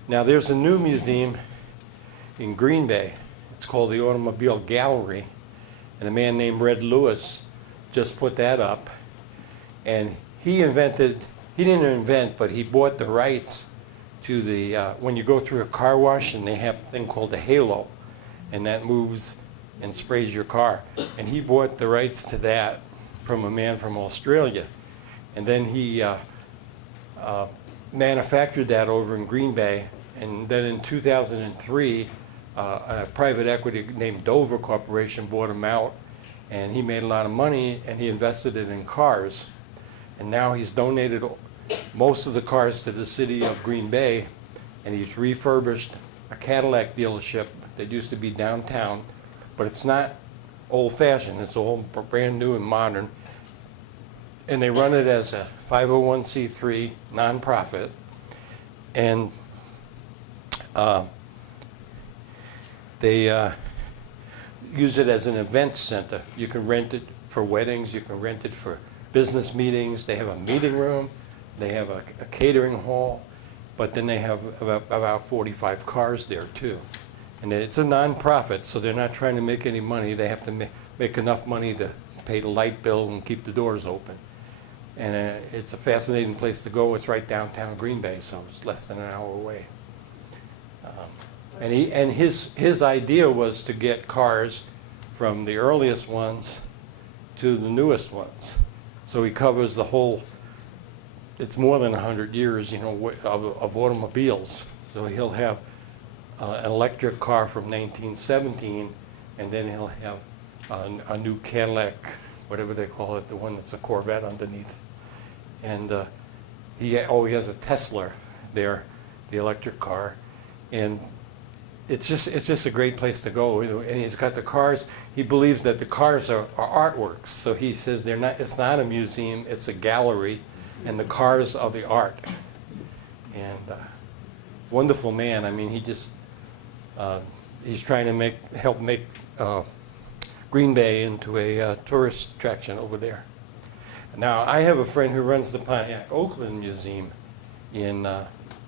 Now there's a new museum in Green Bay. It's called the Automobile Gallery, and a man named Red Lewis just put that up. And he didn't invent, but he bought the rights to the, when you go through a car wash, and they have a thing called the halo, and that moves and sprays your car. And he bought the rights to that from a man from Australia. And then he manufactured that over in Green Bay. And then in 2003, a private equity named Dover Corporation bought him out, and he made a lot of money, and he invested it in cars. And now he's donated most of the cars to the city of Green Bay, and he's refurbished a Cadillac dealership that used to be downtown, but it's not old-fashioned. It's all brand new and modern. And they run it as a 501c3 nonprofit, and they use it as an event center. You can rent it for weddings, you can rent it for business meetings. They have a meeting room, they have a catering hall, but then they have about 45 cars there too. And it's a nonprofit, so they're not trying to make any money. They have to make enough money to pay the light bill and keep the doors open. And it's a fascinating place to go. It's right downtown Green Bay, so it's less than an hour away. And his idea was to get cars from the earliest ones to the newest ones. So he covers the whole, it's more than 100 years, you know, of automobiles. So he'll have an electric car from 1917, and then he'll have a new Cadillac, whatever they call it, the one that's a Corvette underneath. And he has a Tesla there, the electric car, and it's just a great place to go. And he's got the cars. He believes that the cars are artworks. So he says they're not. It's not a museum. It's a gallery, and the cars are the art. And wonderful man. I mean, he's trying to help make Green Bay into a tourist attraction over there. Now, I have a friend who runs the Pontiac Oakland Museum and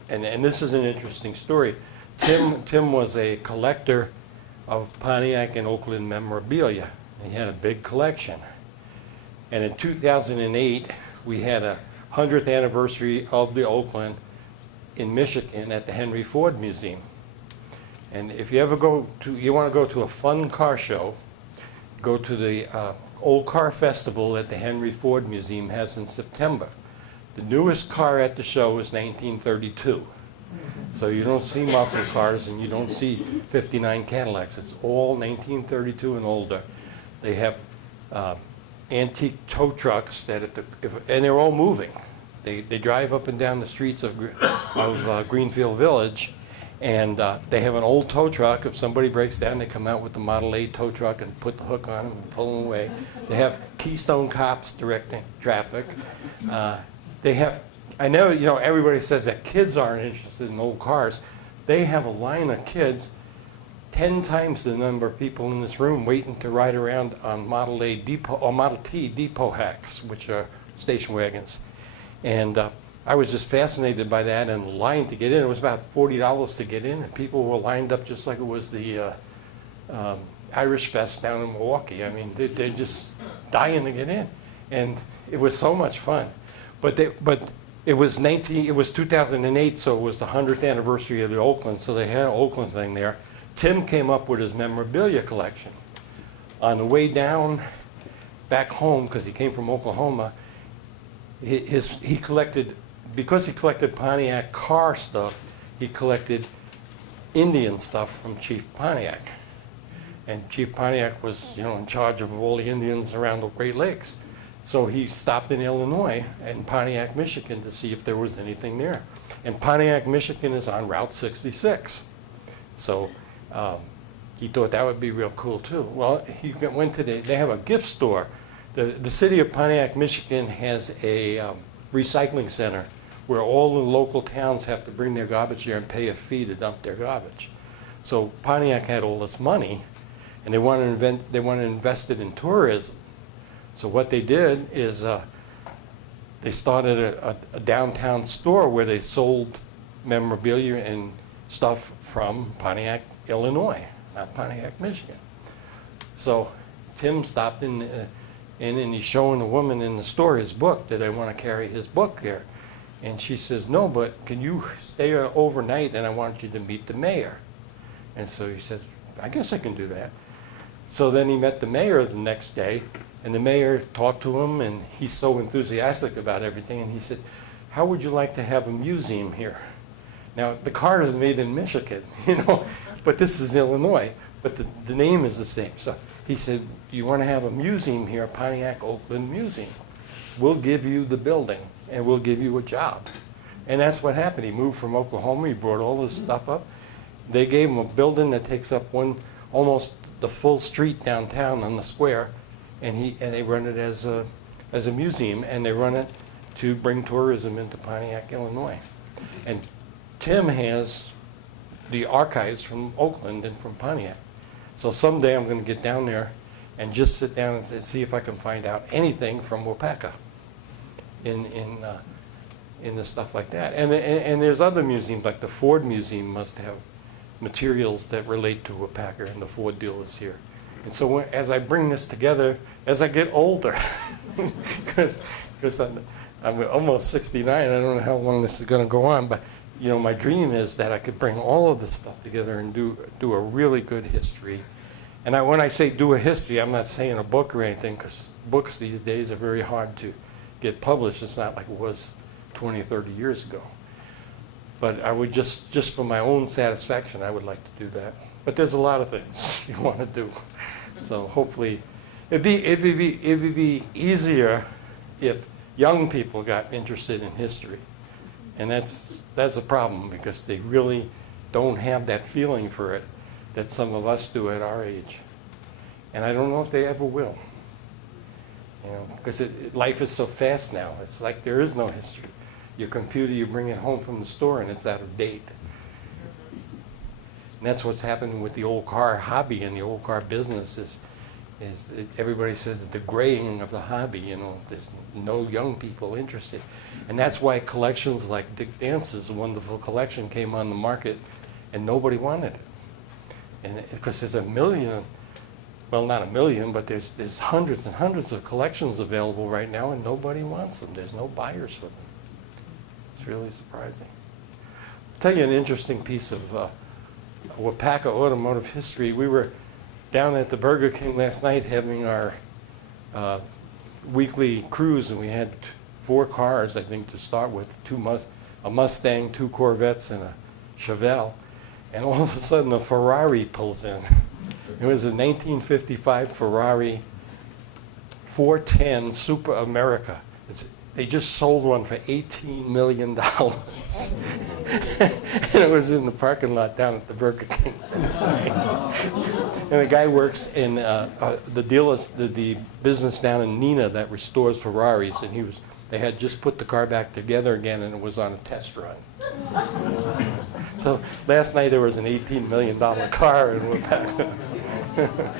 this is an interesting story. Tim was a collector of Pontiac and Oakland memorabilia. He had a big collection. And in 2008, we had a 100th anniversary of the Oakland in Michigan at the Henry Ford Museum. And if you ever you want to go to a fun car show, go to the Old Car Festival that the Henry Ford Museum has in September. The newest car at the show is 1932. So you don't see muscle cars and you don't see 59 Cadillacs. It's all 1932 and older. They have antique tow trucks that and they're all moving. They drive up and down the streets of Greenfield Village, and they have an old tow truck. If somebody breaks down, they come out with the Model A tow truck and put the hook on them and pull them away. They have Keystone cops directing traffic. They have, I know, you know, everybody says that kids aren't interested in old cars. They have a line of kids, 10 times the number of people in this room waiting to ride around on Model A depot or Model T depot hacks, which are station wagons. And I was just fascinated by that, and the line to get in, it was about $40 to get in, and people were lined up just like it was the Irish Fest down in Milwaukee. I mean, they're just dying to get in. And it was so much fun. But it was 2008, so it was the 100th anniversary of the Oakland, so they had an Oakland thing there. Tim came up with his memorabilia collection. On the way down back home, because he came from Oklahoma, he collected, because he collected Pontiac car stuff, he collected Indian stuff from Chief Pontiac. And Chief Pontiac was, you know, in charge of all the Indians around the Great Lakes. So he stopped in Illinois and Pontiac, Michigan to see if there was anything there. And Pontiac, Michigan is on Route 66. So he thought that would be real cool too. Well, he went to they have a gift store. The city of Pontiac, Michigan has a recycling center where all the local towns have to bring their garbage there and pay a fee to dump their garbage. So Pontiac had all this money, and they wanted to invest it in tourism. So what they did is they started a downtown store where they sold memorabilia and stuff from Pontiac, Illinois, not Pontiac, Michigan. So Tim stopped in and he's showing the woman in the store his book. Did I want to carry his book there? And she says, no, but can you stay overnight and I want you to meet the mayor? And so he says, I guess I can do that. So then he met the mayor the next day, and the mayor talked to him, and he's so enthusiastic about everything, and he said, how would you like to have a museum here? Now, the car is made in Michigan, but this is Illinois, but the name is the same. So he said, you want to have a museum here, Pontiac Oakland Museum. We'll give you the building, and we'll give you a job. And that's what happened. He moved from Oklahoma, he brought all this stuff up. They gave him a building that takes up almost the full street downtown on the square, and they run it as a museum, and they run it to bring tourism into Pontiac, Illinois. And Tim has the archives from Oakland and from Pontiac. So someday I'm going to get down there and just sit down and see if I can find out anything from Waupaca in the stuff like that. And there's other museums, like the Ford Museum must have materials that relate to Waupaca and the Ford dealers here. And so as I bring this together, as I get older, because I'm almost 69, I don't know how long this is going to go on, but my dream is that I could bring all of this stuff together and do a really good history. And when I say do a history, I'm not saying a book or anything, because books these days are very hard to get published. It's not like it was 20, 30 years ago. But I would just for my own satisfaction, I would like to do that. But there's a lot of things you want to do. So hopefully, it'd be easier if young people got interested in history. And that's a problem, because they really don't have that feeling for it that some of us do at our age. And I don't know if they ever will. Because life is so fast now. It's like there is no history. Your computer, you bring it home from the store and it's out of date. And that's what's happening with the old car hobby and the old car business is everybody says the graying of the hobby, there's no young people interested. And that's why collections like Dick Dance's wonderful collection came on the market and nobody wanted it. And because there's a million, well, not a million, but there's hundreds and hundreds of collections available right now and nobody wants them. There's no buyers for them. It's really surprising. I'll tell you an interesting piece of Waupaca automotive history. We were down at the Burger King last night having our weekly cruise, and we had 4 cars, I think, to start with, a Mustang, 2 Corvettes, and a Chevelle. And all of a sudden, a Ferrari pulls in. It was a 1955 Ferrari 410 Super America. They just sold one for $18 million. And it was in the parking lot down at the Burger King. And the guy works in the business down in Neenah that restores Ferraris, and they had just put the car back together again, and it was on a test run. So last night there was an $18 million car in Waupaca.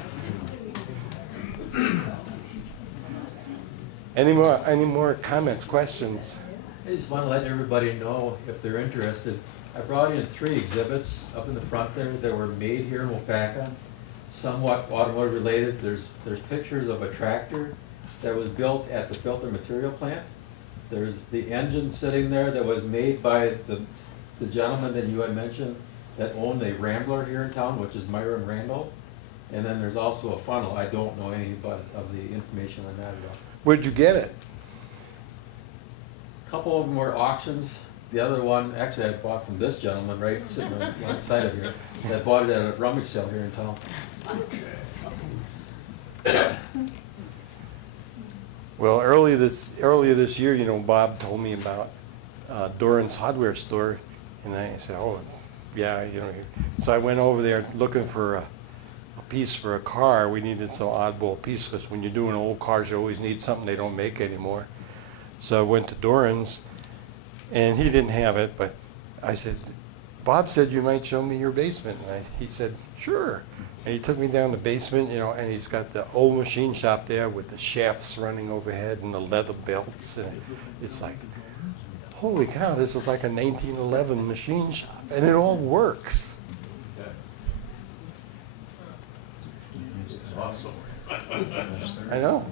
Any more comments, questions? I just want to let everybody know, if they're interested, I brought in 3 exhibits up in the front there that were made here in Waupaca, somewhat automotive related. There's pictures of a tractor that was built at the filter material plant. There's the engine sitting there that was made by the gentleman that you had mentioned that owned a Rambler here in town, which is Myron Randall. And then there's also a funnel. I don't know any of the information on that at all. Where'd you get it? A couple of them were auctions. The other one, actually I bought from this gentleman right sitting on the side of here. I bought it at a rummage sale here in town. Well, earlier this year, Bob told me about Doran's hardware store, and I said, oh, yeah, So I went over there looking for a piece for a car. We needed some oddball piece because when you're doing old cars, you always need something they don't make anymore. So I went to Doran's, and he didn't have it, but I said, Bob said you might show me your basement. And he said, sure. And he took me down the basement, you know, and he's got the old machine shop there with the shafts running overhead and the leather belts. And it's like, holy cow, this is like a 1911 machine shop, and it all works. Awesome. I know.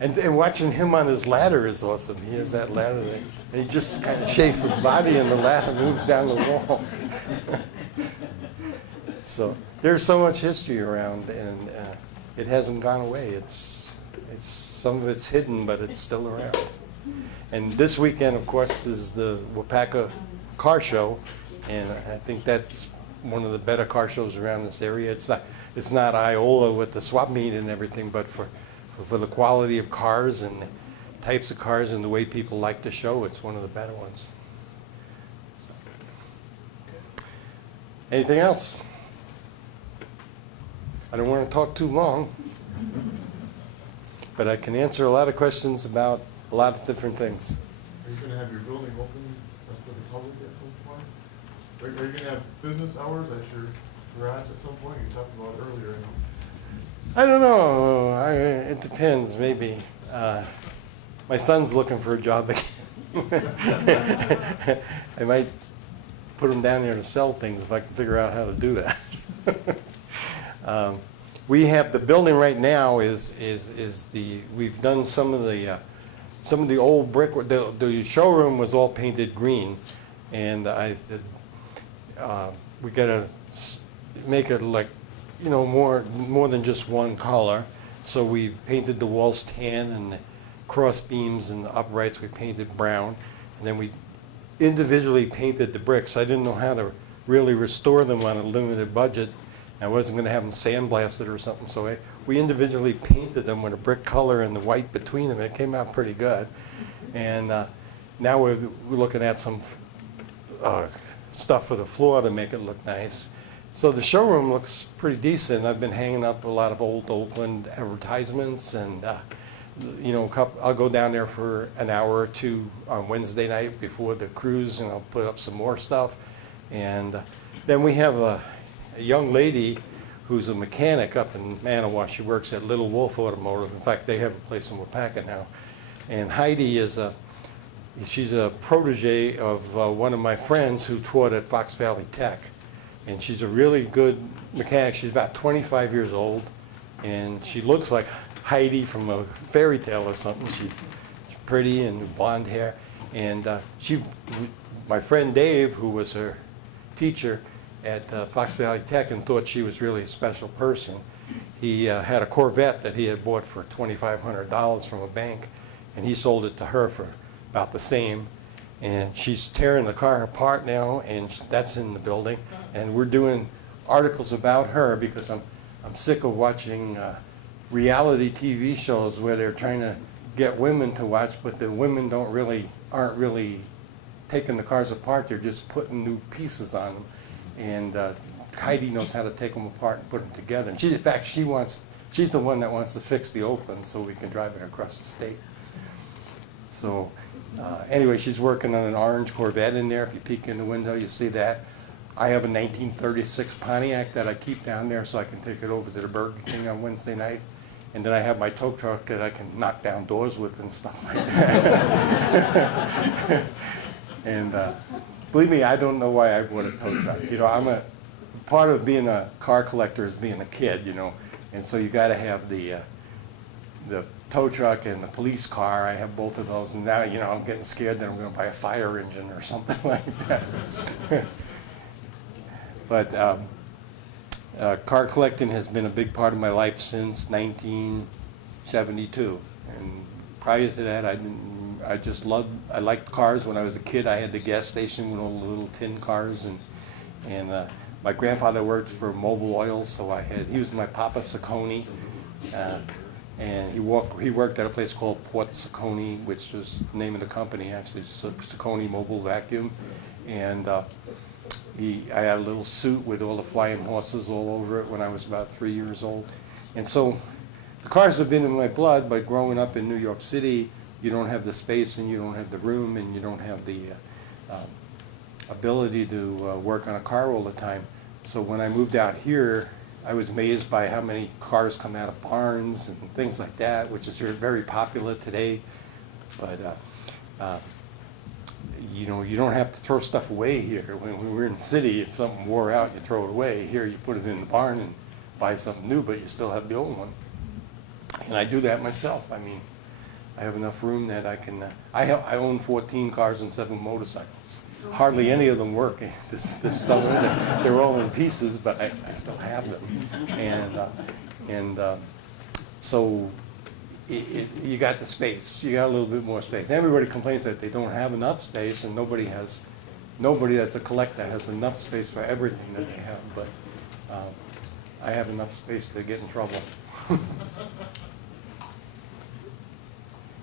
And watching him on his ladder is awesome. He has that ladder, and he just kind of shakes his body, and the ladder moves down the wall. So there's so much history around, and it hasn't gone away. It's some of it's hidden, but it's still around. And this weekend, of course, is the Waupaca car show, and I think that's one of the better car shows around this area. It's not Iola with the swap meet and everything, but for the quality of cars and the types of cars and the way people like to show, it's one of the better ones. So. Anything else? I don't want to talk too long, but I can answer a lot of questions about a lot of different things. Are you gonna have your building open for the public at some point? Are you gonna have business hours at your garage at some point? You talked about it earlier, I know. I don't know. It depends, maybe. My son's looking for a job again. I might put him down there to sell things if I can figure out how to do that. We have the building right now we've done some of the old brick. The showroom was all painted green, and we got to make it like, you know, more than just one color. So we painted the walls tan, and the cross beams and the uprights we painted brown, and then we individually painted the bricks. I didn't know how to really restore them on a limited budget. I wasn't going to have them sandblasted or something, so we individually painted them with a brick color and the white between them, and it came out pretty good. And now we're looking at some stuff for the floor to make it look nice. So the showroom looks pretty decent. I've been hanging up a lot of old Oakland advertisements, and you know, I'll go down there for an hour or two on Wednesday night before the cruise, and I'll put up some more stuff. And then we have a young lady who's a mechanic up in Manawa. She works at Little Wolf Automotive. In fact, they have a place in Waupaca now. And Heidi she's a protege of one of my friends who taught at Fox Valley Tech. And she's a really good mechanic. She's about 25 years old, and she looks like Heidi from a fairy tale or something. She's pretty and blonde hair. And my friend Dave, who was her teacher at Fox Valley Tech and thought she was really a special person, he had a Corvette that he had bought for $2,500 from a bank, and he sold it to her for about the same. And she's tearing the car apart now, and that's in the building. And we're doing articles about her because I'm sick of watching reality TV shows where they're trying to get women to watch, but the women aren't really taking the cars apart. They're just putting new pieces on them. And Heidi knows how to take them apart and put them together. And in fact, she's the one that wants to fix the Oakland so we can drive it across the state. So anyway, she's working on an orange Corvette in there. If you peek in the window, you see that. I have a 1936 Pontiac that I keep down there so I can take it over to the Burger King on Wednesday night. And then I have my tow truck that I can knock down doors with and stuff like that. And believe me, I don't know why I bought a tow truck. You know, part of being a car collector is being a kid, you know. And so you got to have the tow truck and the police car. I have both of those, and now, you know, I'm getting scared that I'm going to buy a fire engine or something like that. But car collecting has been a big part of my life since 1972. And prior to that, I liked cars. When I was a kid, I had the gas station with all the little tin cars, and my grandfather worked for Mobil Oil, so he was my Papa Saccone. And he worked at a place called Port Saccone, which was the name of the company, actually, Saccone Mobile Vacuum. And I had a little suit with all the flying horses all over it when I was about 3 years old. And so the cars have been in my blood, but growing up in New York City, you don't have the space and you don't have the room and you don't have the ability to work on a car all the time. So when I moved out here, I was amazed by how many cars come out of barns and things like that, which is very popular today. But you know, you don't have to throw stuff away here. When we're in the city, if something wore out, you throw it away. Here, you put it in the barn and buy something new, but you still have the old one. And I do that myself. I mean, I have enough room that I can. I own 14 cars and 7 motorcycles. Hardly any of them work this summer. They're all in pieces, but I still have them. And so you got the space. You got a little bit more space. Everybody complains that they don't have enough space, and nobody that's a collector has enough space for everything that they have. But I have enough space to get in trouble.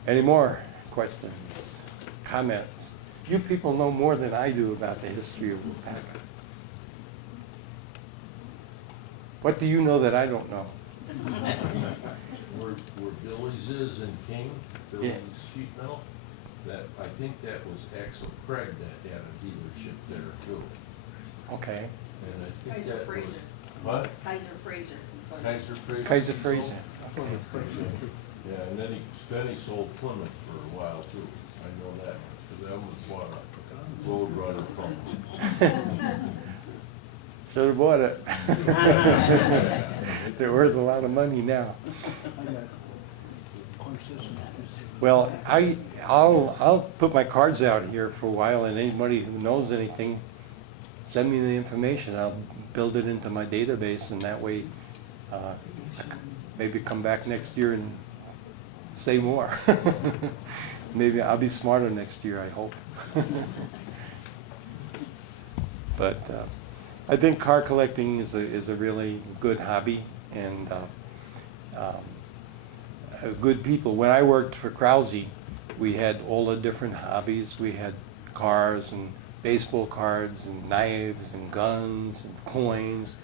Any more questions, comments? You people know more than I do about the history of Waupaca. What do you know that I don't know? Where Billy's is in King, Billy's Sheet Metal, that, I think that was Axel Craig that had a dealership there too. Okay. And I think Kaiser that was, Fraser. what? Kaiser Fraser. Kaiser Fraser? Kaiser Fraser. Okay. Yeah, and then he sold Plymouth for a while too. I know that, because that was bought a Road Runner from. Should have bought it. They're worth a lot of money now. Well, I'll put my cards out here for a while, and anybody who knows anything, send me the information. I'll build it into my database, and that way, maybe come back next year and say more. Maybe I'll be smarter next year, I hope. But I think car collecting is a really good hobby, and good people. When I worked for Krause, we had all the different hobbies. We had cars and baseball cards and knives and guns and coins,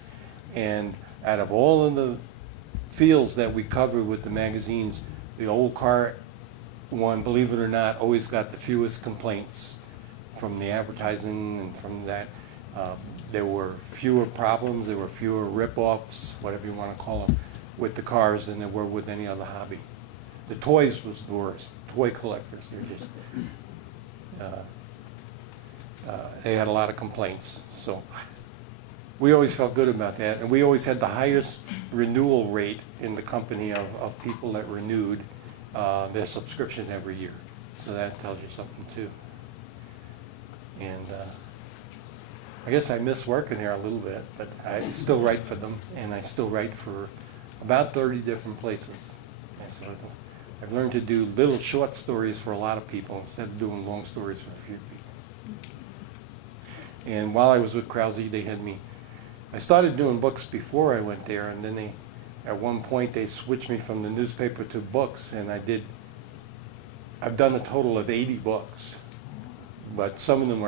and out of all of the fields that we covered with the magazines, the old car one, believe it or not, always got the fewest complaints from the advertising and from that. There were fewer problems, there were fewer rip-offs, whatever you want to call them, with the cars than there were with any other hobby. The toys was the worst. Toy collectors, they're just, they had a lot of complaints. So we always felt good about that, and we always had the highest renewal rate in the company of people that renewed their subscription every year. So that tells you something too. And I guess I miss working there a little bit, but I still write for them, and I still write for about 30 different places. And so I've learned to do little short stories for a lot of people instead of doing long stories for a few people. And while I was with Krause, they had me, I started doing books before I went there, and then at one point they switched me from the newspaper to books, and I've done a total of 80 books, but some of them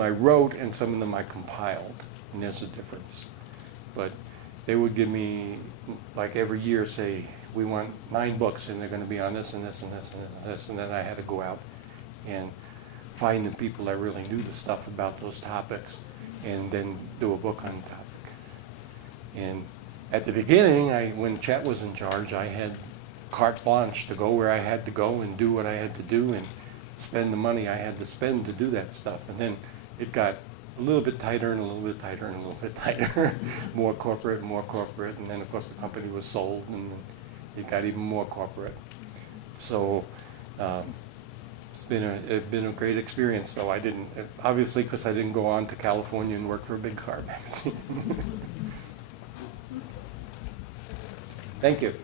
I wrote and some of them I compiled, and there's a difference. But they would give me, like every year, say, we want 9 books and they're going to be on this and this and this and this and this, and then I had to go out and find the people that really knew the stuff about those topics and then do a book on the topic. And at the beginning, when Chet was in charge, I had carte blanche to go where I had to go and do what I had to do and spend the money I had to spend to do that stuff. And then it got a little bit tighter and a little bit tighter and a little bit tighter, more corporate, and then of course the company was sold and it got even more corporate. So it's been a great experience. So I didn't, obviously because I didn't go on to California and work for a big car magazine. Thank you.